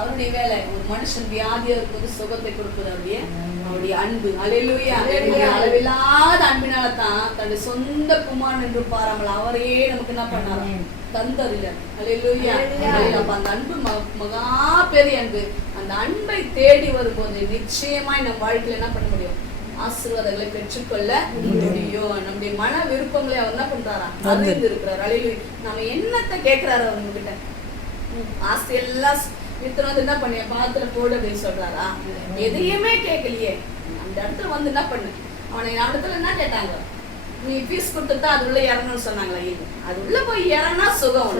அவருடைய வேலை ஒரு மனுஷன் வியாதியா இருக்கும்போது சுகத்தை கொடுப்பது அவருடைய அவருடைய அன்பு. அலையிலுயா அளவில்லாத அன்பினால தான் தன்னுடைய சொந்த குமாரன் என்று பாராமல் அவரையே நமக்கு என்ன பண்ணாராம் ஆமென். தந்ததில்ல. அலையிலுயா. அப்ப அந்த அன்பு மகா பெரிய அன்பு. அந்த அன்பை தேடி வரும்போது நிச்சயமாய் நம்ம வாழ்க்கையில என்ன பண்ண முடியும்? ஆசீர்வாதங்களை பெற்றுக்கொள்ள முடியும். நம்முடைய மன விருப்பங்களை அவர் என்ன பண்றாரா? அறிந்து இருக்கிறார் அலையிலு நம்ம என்னத்தை கேட்கிறாரு அவங்க கிட்ட ஆஸ்தி எல்லாம் வித்து வந்து என்ன பண்ணிய பாத்துல போடு அப்படின்னு சொல்றாரா? எதையுமே கேட்கலையே. அந்த இடத்துல வந்து என்ன பண்ணு? அவனை இடத்துல என்ன கேட்டாங்க? நீ ஃபீஸ் கொடுத்துட்டா அது உள்ள இறங்கணும்னு சொன்னாங்களா. அது உள்ள போய் இறங்கினா சுகம்.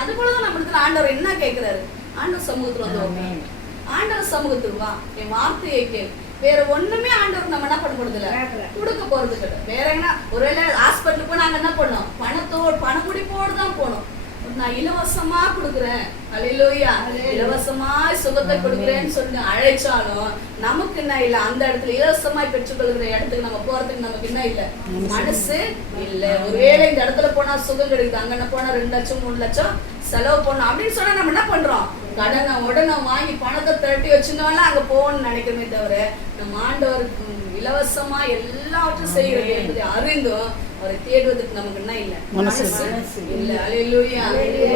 அது போலதான் நம்ம இடத்துல ஆண்டவர் என்ன கேட்கிறாரு? ஆண்டவர் சமூகத்துல வந்து. ஆண்டவர் சமூகத்துக்கு வா. என் வார்த்தையை கேள். வேற ஒண்ணுமே ஆண்டவர் நம்ம என்ன பண்ண போறது இல்ல. கொடுக்க போறது கிடையாது வேற என்ன? ஒருவேளை ஹாஸ்பிட்டல் போய் நாங்க என்ன பண்ணோம்? பணத்தோடு பணமுடிப்போடு தான் போனோம். நான் இலவசமா கொடுக்குறேன். அலையிலோயா இலவசமாய் சுகத்தை கொடுக்குறேன்னு சொல்லி அழைச்சாலும் நமக்கு என்ன இல்ல? அந்த இடத்துல இலவசமாய் பெற்றுக்கொள்கிற இடத்துக்கு நம்ம போறதுக்கு நமக்கு என்ன இல்ல? மனசு இல்ல. ஒருவேளை இந்த இடத்துல போனா சுகம் கிடைக்குது அங்க போனா ரெண்டு லட்சம் மூணு லட்சம் செலவு பண்ணணும் அப்படின்னு சொன்னா நம்ம என்ன பண்றோம்? கடனை உடனே வாங்கி பணத்தை திரட்டி வச்சுருந்தோம்னா அங்க போகணும்னு நினைக்கிறோமே தவிர நம்ம ஆண்டவருக்கு இலவசமா எல்லாவற்றையும் செய்கிறது என்பதை அறிந்தும் அவரை தேடுவதற்கு நமக்கு என்ன இல்ல? மனசு. இல்ல அல்லேலூயா.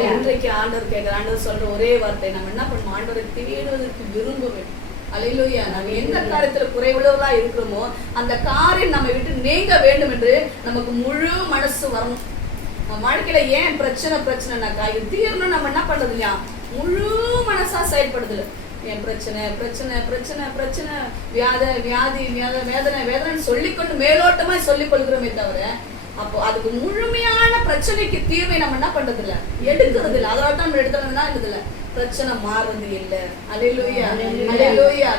இன்றைக்கு ஆண்டவர் கேட்கிற ஆண்டவர் சொல்ற ஒரே வார்த்தை நம்ம என்ன பண்ணுவோம்? ஆண்டவரை தேடுவதற்கு விரும்ப வேண்டும் அல்லேலூயா நம்ம எந்த காரியத்துல குறைவுள்ளவர்களா இருக்கிறோமோ அந்த காரியம் நம்ம விட்டு நீங்க வேண்டும் என்று நமக்கு முழு மனசு வரணும். நம்ம வாழ்க்கையில ஏன் பிரச்சனை பிரச்சனைனாக்கா இது தீரணும் நம்ம என்ன பண்றது இல்லையா முழு மனசா செயல்படுதுல. என் பிரச்சனை பிரச்சனை பிரச்சனை பிரச்சனை வியாத வியாதி வியாத வேதனை வேதனைன்னு சொல்லிக்கொண்டு மேலோட்டமா சொல்லிக் கொள்கிறோமே தவிர அப்போ அதுக்கு முழுமையான பிரச்சனைக்கு தீர்வை நம்ம என்ன பண்றது இல்ல எடுக்கிறது இல்ல அதனால தான் நம்ம எடுத்துறதுனா இல்ல பிரச்சனை மாறுறது இல்ல. அலையிலூயா? அலையிலூயா.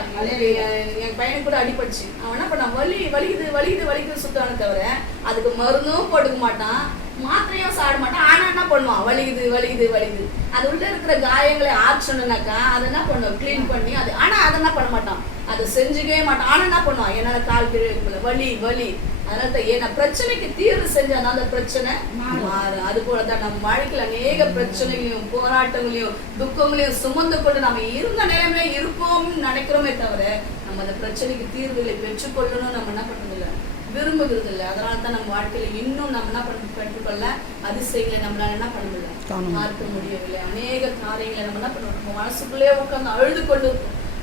என் பையனுக்கு கூட அடிபட்டுச்சு. அவன் என்ன பண்ணான்? வலி வலிக்குது வலிக்குது வலிக்குது சுத்தான தவிர அதுக்கு மருந்தும் போட்டுக்க மாட்டான். மாத்திரையும் சாப்பிட மாட்டான். ஆனா என்ன பண்ணுவான்? வலிக்குது வலிக்குது வலிக்குது. அது உள்ள இருக்கிற காயங்களை ஆற்றணும்னாக்கா அதை என்ன பண்ணுவோம் க்ளீன் பண்ணி அது ஆனா அதை என்ன பண்ண மாட்டான்? அதை செஞ்சுக்கவே மாட்டான். ஆனா என்ன பண்ணுவான்? என்னால கால் முடியல வலி வலி. அதனால தான் ஏன்னா பிரச்சனைக்கு தீர்வு செஞ்சாதான் அந்த பிரச்சனை மாறும் அது போலதான் நம்ம வாழ்க்கையில அநேக பிரச்சனைகளையும் போராட்டங்களையும் துக்கங்களையும் சுமந்து கொண்டு நம்ம இருந்த நிலைமையில இருப்போம்னு நினைக்கிறோமே தவிர நம்ம அந்த பிரச்சனைக்கு தீர்வுகளை பெற்றுக்கொள்ளணும் நம்ம என்ன பண்றதில்ல? விரும்புகிறது இல்லை அதனால தான் நம்ம வாழ்க்கையில இன்னும் நம்ம என்ன பண்ண பெற்றுக்கொள்ள அதிசயங்களை நம்மளால என்ன பண்ண முடியல. பார்க்க முடியவில்லை. அநேக காரியங்களை நம்ம என்ன பண்ணுவோம்? நம்ம மனசுக்குள்ளே உட்கார்ந்து அழுது கொண்டு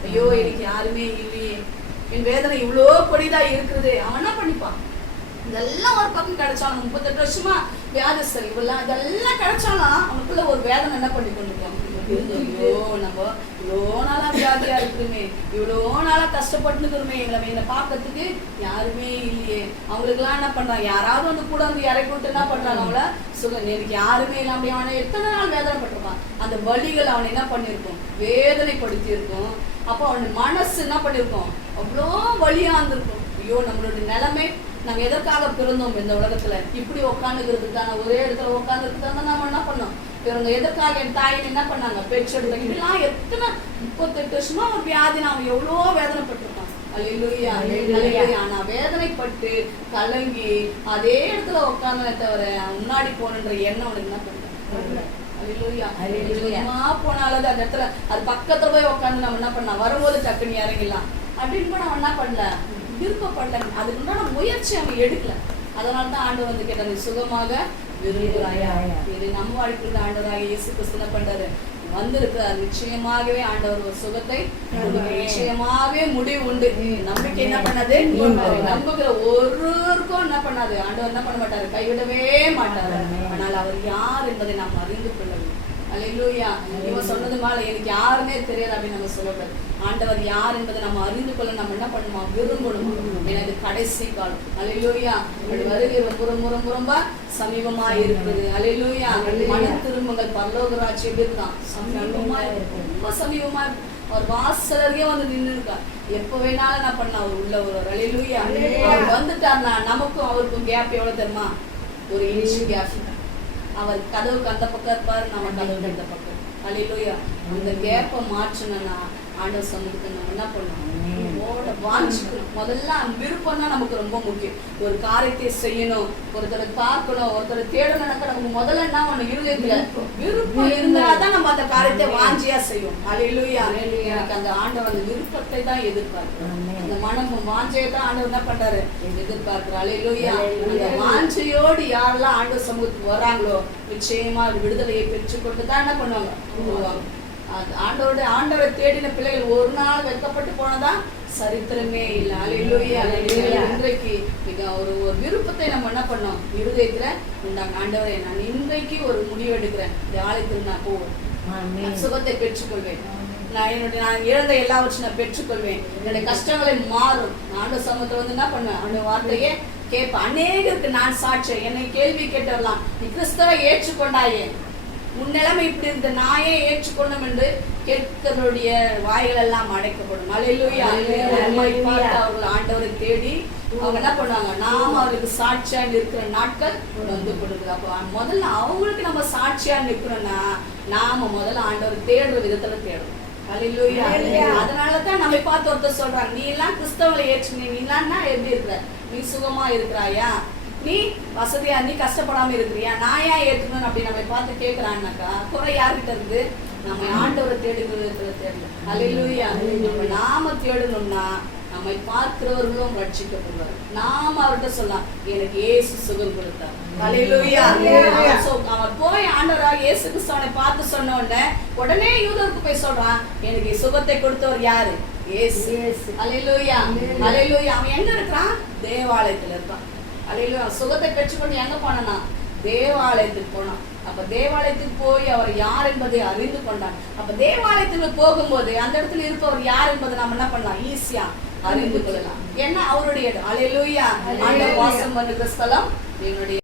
ஐயோ எனக்கு யாருமே இல்லையே. என் வேதனை இவ்வளோ கொடிதா இருக்குது அவன் என்ன பண்ணிப்பான்? இதெல்லாம் ஒரு பக்கம் கிடைச்சாலும் முப்பத்தெட்டு வருஷமா வியாதிஸ்தர் இவெல்லாம் இதெல்லாம் கிடைச்சாலும் அவனுக்குள்ள ஒரு வேதனை என்ன பண்ணி கொண்டு ஐயோ நம்ம இவ்வளோ நாளா வியாதியா இருக்குமே இவ்வளோ நாளா கஷ்டப்பட்டு இருக்கிறோமே எங்களை இதை பார்க்கறதுக்கு யாருமே இல்லையே. அவங்களுக்குலாம் என்ன பண்றாங்க? யாராவது வந்து கூட வந்து இறக்கி விட்டு என்ன பண்றாங்க அவங்கள? சுகம் எனக்கு யாருமே இல்லை அவனை எத்தனை நாள் வேதனைப்பட்டிருப்பான்? அந்த வலிகள் அவனை என்ன பண்ணியிருக்கும்? வேதனைப்படுத்தி இருக்கும் அப்போ அவன் மனசு என்ன பண்ணியிருக்கும்? அவ்வளோ வலியா இருந்திருக்கும். ஐயோ நம்மளுடைய நிலைமை நம்ம எதற்காக பிறந்தோம் இந்த உலகத்துல? இப்படி உட்காந்துக்கிறதுக்கு தானே ஒரே இடத்துல உட்காந்துருக்கு தான் நம்ம என்ன பண்ணோம்? பிறந்த எதற்காக என் தாயின் என்ன பண்ணாங்க? பெற்றெடுத்தாங்க இப்படிலாம் எத்தனை முப்பத்தெட்டு வருஷமா ஒரு வியாதி அவன் எவ்வளோ வேதனைப்பட்டிருக்கான் அல்லேலூயா அல்லேலூயா ஆனா வேதனைப்பட்டு கலங்கி அதே இடத்துல உட்கார்ந்தனே தவிர முன்னாடி போகணுன்ற எண்ணம் அவனுக்கு என்ன. சும்மா போனாலும் அந்த இடத்துல அது பக்கத்துல போய் உட்காந்து நம்ம என்ன பண்ணலாம்? வரும்போது டக்குன்னு இறங்கிடலாம். அப்படின்னு கூட அவன் என்ன பண்ணல? விருப்பப்படல அதுக்கு உண்டான முயற்சி அவன் எடுக்கல. அதனால தான் ஆண்டு வந்து கேட்டான் நீ சுகமாக விரும்புகிறாயா? இது நம்ம வாழ்க்கையில் ஆண்டவராக இயேசு கிறிஸ்து என்ன பண்றாரு? வந்திருக்கிறார். நிச்சயமாகவே ஆண்டவர் ஒரு சுகத்தை கொடுக்க நிச்சயமாவே முடிவு உண்டு. நம்பிக்கை என்ன பண்ணாது? நம்புகிற ஒருவருக்கும் என்ன பண்ணாது? ஆண்டவர் என்ன பண்ண மாட்டாரு? கைவிடவே மாட்டாரு. ஆனால் அவர் யார் என்பதை நாம் அறிந்து கொள்ள வேண்டும். அல்லேலூயா இவன் சொன்னது மேல எனக்கு யாருமே தெரியாது அப்படின்னு நம்ம சொல்லக்கூடாது ஆண்டவர் யார் என்பதை நம்ம அறிந்து கொள்ள நம்ம என்ன பண்ணுமா விரும்பணும் எனக்கு கடைசி காலம். அப்படி வருகை ரொம்ப ரொம்ப ரொம்ப ரொம்ப சமீபமா இருக்குது. அல்லேலூயா மன திரும்பங்கள். பரலோக ராட்சி எப்படி இருக்கான் சமீபமா. ரொம்ப சமீபமா. அவர் வாசலருகே வந்து நின்று இருக்கா எப்ப வேணாலும் என்ன பண்ணலாம். அவர் உள்ள ஒரு அலையிலூயா அவர் வந்துட்டார்னா நமக்கும் அவருக்கும் கேப் எவ்வளவு தெரியுமா? ஒரு இன்ச்சு கேப் அவர் கதவுக்கு அந்த பக்கம் இருப்பாரு நம்ம கதவுக்கு இந்த பக்கம். அலையிலூயா அந்த கேப்பை மாற்றணும்னா ஆண்டவர் சமூகத்தை நம்ம என்ன பண்ணணும்? ஓட வாஞ்சிக்கணும். முதல்ல அந்த விருப்பம் தான் நமக்கு ரொம்ப முக்கியம். ஒரு காரியத்தை செய்யணும் ஒருத்தரை பார்க்கணும் ஒருத்தரை தேடணும்னாக்க நமக்கு முதல்ல என்ன ஒண்ணு இருதயத்துல விருப்பம். இருந்தா அந்த காரியத்தை வாஞ்சியா செய்வோம் அலையிலுயா எனக்கு அந்த ஆண்டவர் அந்த விருப்பத்தை தான் எதிர்பார்க்கிறோம் ஆமென். அந்த மனம் வாஞ்சையை தான் ஆண்டவர் என்ன பண்றாரு? எதிர்பார்க்கிறார். அலையிலுயா அந்த வாஞ்சையோடு யாரெல்லாம் ஆண்டவர் சமூகத்துக்கு வராங்களோ நிச்சயமா விடுதலையை பெற்றுக்கொண்டு தான் என்ன பண்ணுவாங்க? ஆண்டவரோட ஆண்டவரை தேடின பிள்ளைகள் ஒரு நாள் வெட்கப்பட்டு போனதா? சரித்திரமே இல்லை. அலையிலூயா அல்லேலூயா. இன்றைக்கு மிக ஒரு ஒரு விருப்பத்தை நம்ம என்ன பண்ணோம்? இருதயத்துல உண்டாங்க ஆண்டவரே நான் இன்றைக்கு ஒரு முடிவு எடுக்கிறேன். இந்த ஆலயத்தில் நான் போவேன் சுகத்தை பெற்றுக்கொள்வேன். நான் என்னுடைய நான் இழந்த எல்லாவற்றையும் நான் பெற்றுக்கொள்வேன். என்னுடைய கஷ்டங்களை மாறும். ஆண்டு சமூகத்தில் வந்து என்ன பண்ணுவேன் அந்த வார்த்தையே கேட்பேன் அநேகருக்கு நான் சாட்சியம் என்னை கேள்வி கேட்டவர்களாம் நீ கிறிஸ்தவ ஏற்றுக்கொண்டாயே? உன் நிலைமை இப்படி இருந்த நாயே ஏற்றுக்கொள்ளும் என்று கேட்கிறவருடைய வாய்கள் எல்லாம் அடைக்கப்படும் அலையிலூயா பார்த்து அவர்கள் ஆண்டவரை தேடி அவங்க என்ன பண்ணுவாங்க? நாம அவருக்கு சாட்சியா இருக்கிற நாட்கள் வந்து கொடுக்குது அப்போ முதல்ல அவங்களுக்கு நம்ம சாட்சியா நிற்கிறோம்னா நாம முதல்ல ஆண்டவர் தேடுற விதத்துல தேடணும். அல்லேலூயா. அல்லேலூயா. அதனால தான் நம்மை பார்த்து ஒருத்தர் சொல்றாங்க நீ எல்லாம் கிறிஸ்தவங்களை ஏற்றுனீ நீ எல்லாம் எப்படி இருக்கிற? நீ சுகமா இருக்கிறாயா? நீ வசதியா நீ கஷ்டப்படாம இருக்கிறியா? நான் ஏன் ஏற்றுக்கணும் அப்படி நம்மை பார்த்து கேட்கிறான்னாக்கா குறை யார்கிட்ட இருந்து? நம்ம ஆண்டவரை தேடுகிற விதத்துல தேடணும். அல்லேலூயா நம்ம நாம தேடணும்னா நம்மை பார்க்கிறவர்களும் ரட்சிக்கப்படுவார் நாம அவர்கிட்ட சொல்லலாம் எனக்கு இயேசு சுகம் கொடுத்தார். அவன் போய் ஆண்டவராக இயேசு கிறிஸ்துவனை பார்த்து சொன்ன உடனே உடனே யூதருக்கு போய் சொல்றான் எனக்கு சுகத்தை கொடுத்தவர் யாரு? அல்லேலூயா. அல்லேலூயா அவன் எங்க இருக்கிறான்? தேவாலயத்துல இருக்கான். அல்லேலூயா சுகத்தை பெற்றுக்கொண்டு எங்க போனானா தேவாலயத்துக்கு போனான். அப்ப தேவாலயத்துக்கு போய் அவர் யார் என்பதை அறிந்து கொண்டான். அப்ப தேவாலயத்துக்கு போகும்போது அந்த இடத்துல இருப்பவர் யார் என்பதை நம்ம என்ன பண்ணலாம்? ஈஸியா அறிந்து கொள்ளலாம். ஏன்னா அவருடைய அலையிலூயா ஆண்டவர் வாசம் பண்ணுகிற ஸ்தலம் என்னுடைய